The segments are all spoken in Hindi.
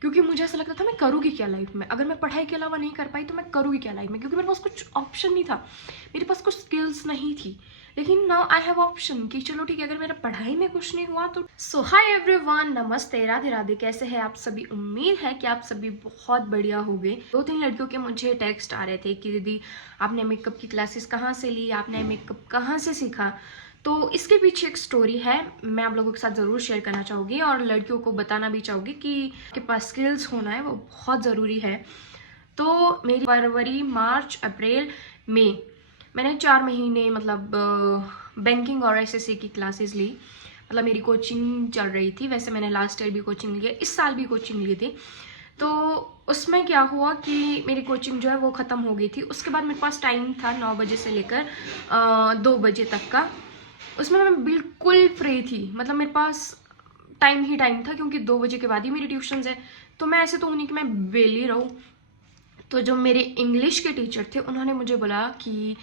क्योंकि मुझे ऐसा लगता था मैं करूँगी क्या लाइफ में, अगर मैं पढ़ाई के अलावा नहीं कर पाई तो मैं करूँगी क्या लाइफ में, क्योंकि मेरे पास कुछ ऑप्शन नहीं था, मेरे पास कुछ स्किल्स नहीं थी। लेकिन नाउ आई हैव ऑप्शन कि चलो ठीक है, अगर मेरा पढ़ाई में कुछ नहीं हुआ तो। सो हाय एवरीवन, नमस्ते, राधे राधे, कैसे हैं आप सभी। उम्मीद है कि आप सभी बहुत बढ़िया होंगे। 2-3 लड़कियों के मुझे टेक्स्ट आ रहे थे कि दीदी आपने मेकअप की क्लासेस कहाँ से ली, आपने मेकअप कहाँ से सीखा। तो इसके पीछे एक स्टोरी है, मैं आप लोगों के साथ ज़रूर शेयर करना चाहूँगी और लड़कियों को बताना भी चाहूँगी कि आपके पास स्किल्स होना है वो बहुत ज़रूरी है। तो मेरी फरवरी, मार्च, अप्रैल, मई, मैंने 4 महीने मतलब बैंकिंग और एसएससी की क्लासेस ली। मतलब मेरी कोचिंग चल रही थी, वैसे मैंने लास्ट ईयर भी कोचिंग ली है, इस साल भी कोचिंग ली थी। तो उसमें क्या हुआ कि मेरी कोचिंग जो है वो ख़त्म हो गई थी। उसके बाद मेरे पास टाइम था 9 बजे से लेकर 2 बजे तक का। उसमें मैं बिल्कुल फ्री थी, मतलब मेरे पास टाइम ही टाइम था, क्योंकि 2 बजे के बाद ही मेरी ट्यूशन्स है। तो मैं ऐसे तो नहीं कि मैं वेली रहूँ। तो जो मेरे इंग्लिश के टीचर थे उन्होंने मुझे बोला कि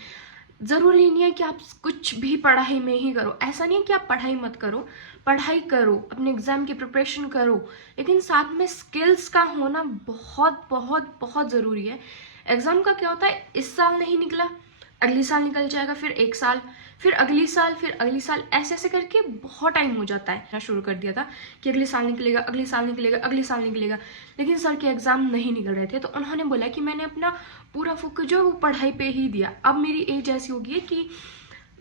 ज़रूरी नहीं है कि आप कुछ भी पढ़ाई में ही करो, ऐसा नहीं है कि आप पढ़ाई मत करो, पढ़ाई करो, अपने एग्ज़ाम की प्रिपरेशन करो, लेकिन साथ में स्किल्स का होना बहुत बहुत बहुत ज़रूरी है। एग्ज़ाम का क्या होता है, इस साल नहीं निकला, अगली साल निकल जाएगा, फिर 1 साल, फिर अगली साल, फिर अगली साल, ऐसे ऐसे करके बहुत टाइम हो जाता है। मैं शुरू कर दिया था कि अगले साल निकलेगा, अगले साल निकलेगा, अगले साल निकलेगा, लेकिन सर के एग्ज़ाम नहीं निकल रहे थे। तो उन्होंने बोला कि मैंने अपना पूरा फोकस जो है वो पढ़ाई पे ही दिया। अब मेरी एज ऐसी हो गई है कि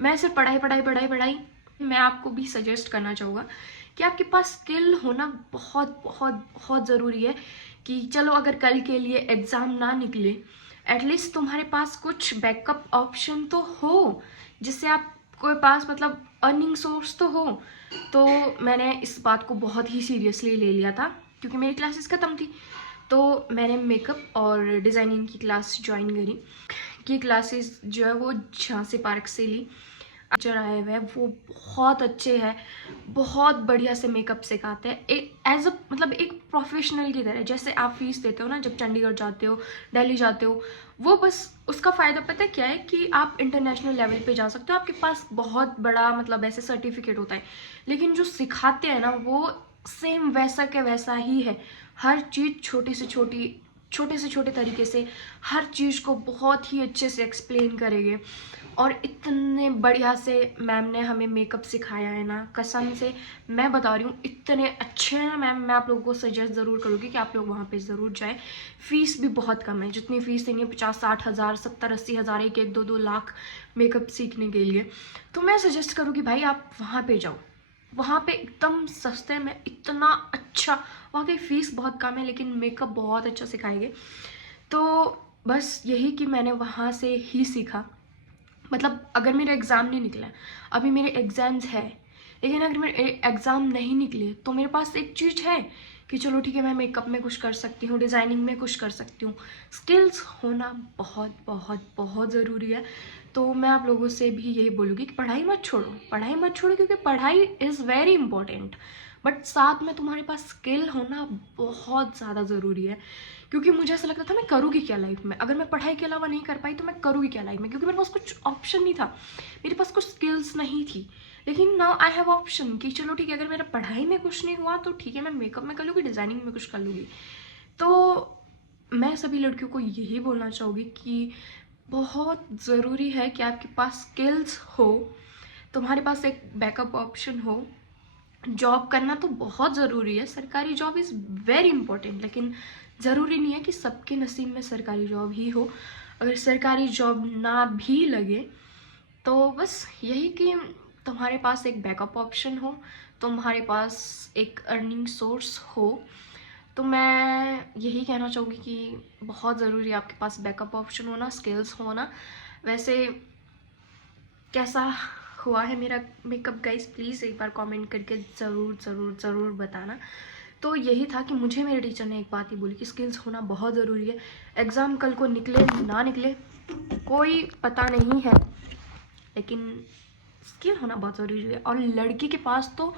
मैं सिर्फ पढ़ाई पढ़ाई पढ़ाई पढ़ाई। मैं आपको भी सजेस्ट करना चाहूँगा कि आपके पास स्किल होना बहुत बहुत बहुत ज़रूरी है, कि चलो अगर कल के लिए एग्ज़ाम ना निकले, एटलीस्ट तुम्हारे पास कुछ बैकअप ऑप्शन तो हो, जिससे आपके पास मतलब अर्निंग सोर्स तो हो। तो मैंने इस बात को बहुत ही सीरियसली ले लिया था, क्योंकि मेरी क्लासेस ख़त्म थी। तो मैंने मेकअप और डिज़ाइनिंग की क्लास ज्वाइन करी। की क्लासेस जो है वो झांसी पार्क से ली। टीचर आए हुए हैं, वो बहुत अच्छे हैं, बहुत बढ़िया से मेकअप सिखाते हैं, एक एज अ मतलब एक प्रोफेशनल की तरह। जैसे आप फीस देते हो ना जब चंडीगढ़ जाते हो, दिल्ली जाते हो, वो बस उसका फ़ायदा पता है क्या है कि आप इंटरनेशनल लेवल पे जा सकते हो, आपके पास बहुत बड़ा मतलब ऐसे सर्टिफिकेट होता है। लेकिन जो सिखाते हैं ना वो सेम वैसा के वैसा ही है। हर चीज़ छोटी से छोटी, छोटे से छोटे तरीके से हर चीज़ को बहुत ही अच्छे से एक्सप्लेन करेंगे। और इतने बढ़िया से मैम ने हमें मेकअप सिखाया है ना, कसम से मैं बता रही हूँ, इतने अच्छे हैं ना मैम। मैं आप लोगों को सजेस्ट ज़रूर करूँगी कि आप लोग वहाँ पे ज़रूर जाएं। फ़ीस भी बहुत कम है, जितनी फ़ीस देंगे 50-60 हज़ार, 70-80 हज़ार, 1-2 लाख मेकअप सीखने के लिए। तो मैं सजेस्ट करूँगी भाई आप वहाँ पे जाओ, वहाँ पे एकदम सस्ते में इतना अच्छा। वहाँ की फ़ीस बहुत कम है लेकिन मेकअप बहुत अच्छा सिखाएंगे। तो बस यही कि मैंने वहाँ से ही सीखा। मतलब अगर मेरा एग्ज़ाम नहीं निकला, अभी मेरे एग्ज़ाम्स है, लेकिन अगर मेरे एग्ज़ाम नहीं निकले तो मेरे पास एक चीज़ है कि चलो ठीक है, मैं मेकअप में कुछ कर सकती हूँ, डिज़ाइनिंग में कुछ कर सकती हूँ। स्किल्स होना बहुत बहुत बहुत ज़रूरी है। तो मैं आप लोगों से भी यही बोलूँगी कि पढ़ाई मत छोड़ो, पढ़ाई मत छोड़ो, क्योंकि पढ़ाई इज़ वेरी इंपॉर्टेंट, बट साथ में तुम्हारे पास स्किल होना बहुत ज़्यादा ज़रूरी है। क्योंकि मुझे ऐसा लगता था मैं करूँगी क्या लाइफ में, अगर मैं पढ़ाई के अलावा नहीं कर पाई तो मैं करूँगी क्या लाइफ में, क्योंकि मेरे पास कुछ ऑप्शन नहीं था, मेरे पास कुछ स्किल्स नहीं थी। लेकिन नाउ आई हैव ऑप्शन कि चलो ठीक है, अगर मेरा पढ़ाई में कुछ नहीं हुआ तो ठीक है, मैं मेकअप में कर लूँगी, डिज़ाइनिंग में कुछ कर लूँगी। तो मैं सभी लड़कियों को यही बोलना चाहूँगी कि बहुत ज़रूरी है कि आपके पास स्किल्स हो, तुम्हारे पास एक बैकअप ऑप्शन हो। जॉब करना तो बहुत ज़रूरी है, सरकारी जॉब इज़ वेरी इंपॉर्टेंट, लेकिन ज़रूरी नहीं है कि सबके नसीब में सरकारी जॉब ही हो। अगर सरकारी जॉब ना भी लगे तो बस यही कि तुम्हारे पास एक बैकअप ऑप्शन हो, तुम्हारे पास एक अर्निंग सोर्स हो। तो मैं यही कहना चाहूँगी कि बहुत ज़रूरी है आपके पास बैकअप ऑप्शन होना, स्किल्स होना। वैसे कैसा हुआ है मेरा मेकअप गाइस, प्लीज़ एक बार कमेंट करके ज़रूर ज़रूर ज़रूर बताना। तो यही था कि मुझे मेरे टीचर ने एक बात ही बोली कि स्किल्स होना बहुत ज़रूरी है। एग्ज़ाम कल को निकले ना निकले कोई पता नहीं है, लेकिन स्किल होना बहुत ज़रूरी है, और लड़की के पास तो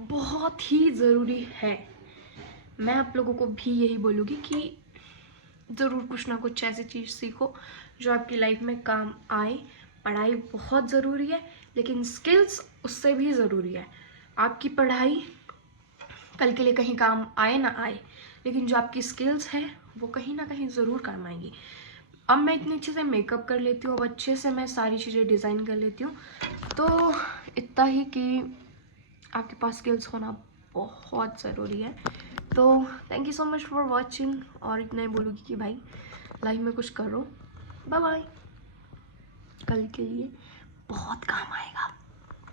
बहुत ही ज़रूरी है। मैं आप लोगों को भी यही बोलूँगी कि ज़रूर कुछ ना कुछ ऐसी चीज़ सीखो जो आपकी लाइफ में काम आए। पढ़ाई बहुत ज़रूरी है, लेकिन स्किल्स उससे भी ज़रूरी है। आपकी पढ़ाई कल के लिए कहीं काम आए ना आए, लेकिन जो आपकी स्किल्स है वो कहीं ना कहीं ज़रूर काम आएंगी। अब मैं इतनी अच्छे से मेकअप कर लेती हूँ, अब अच्छे से मैं सारी चीज़ें डिज़ाइन कर लेती हूँ। तो इतना ही कि आपके पास स्किल्स होना बहुत ज़रूरी है। तो thank you so much for watching, और इतना ही बोलूँगी कि भाई लाइफ में कुछ करो। Bye bye. कल के लिए बहुत काम आएगा।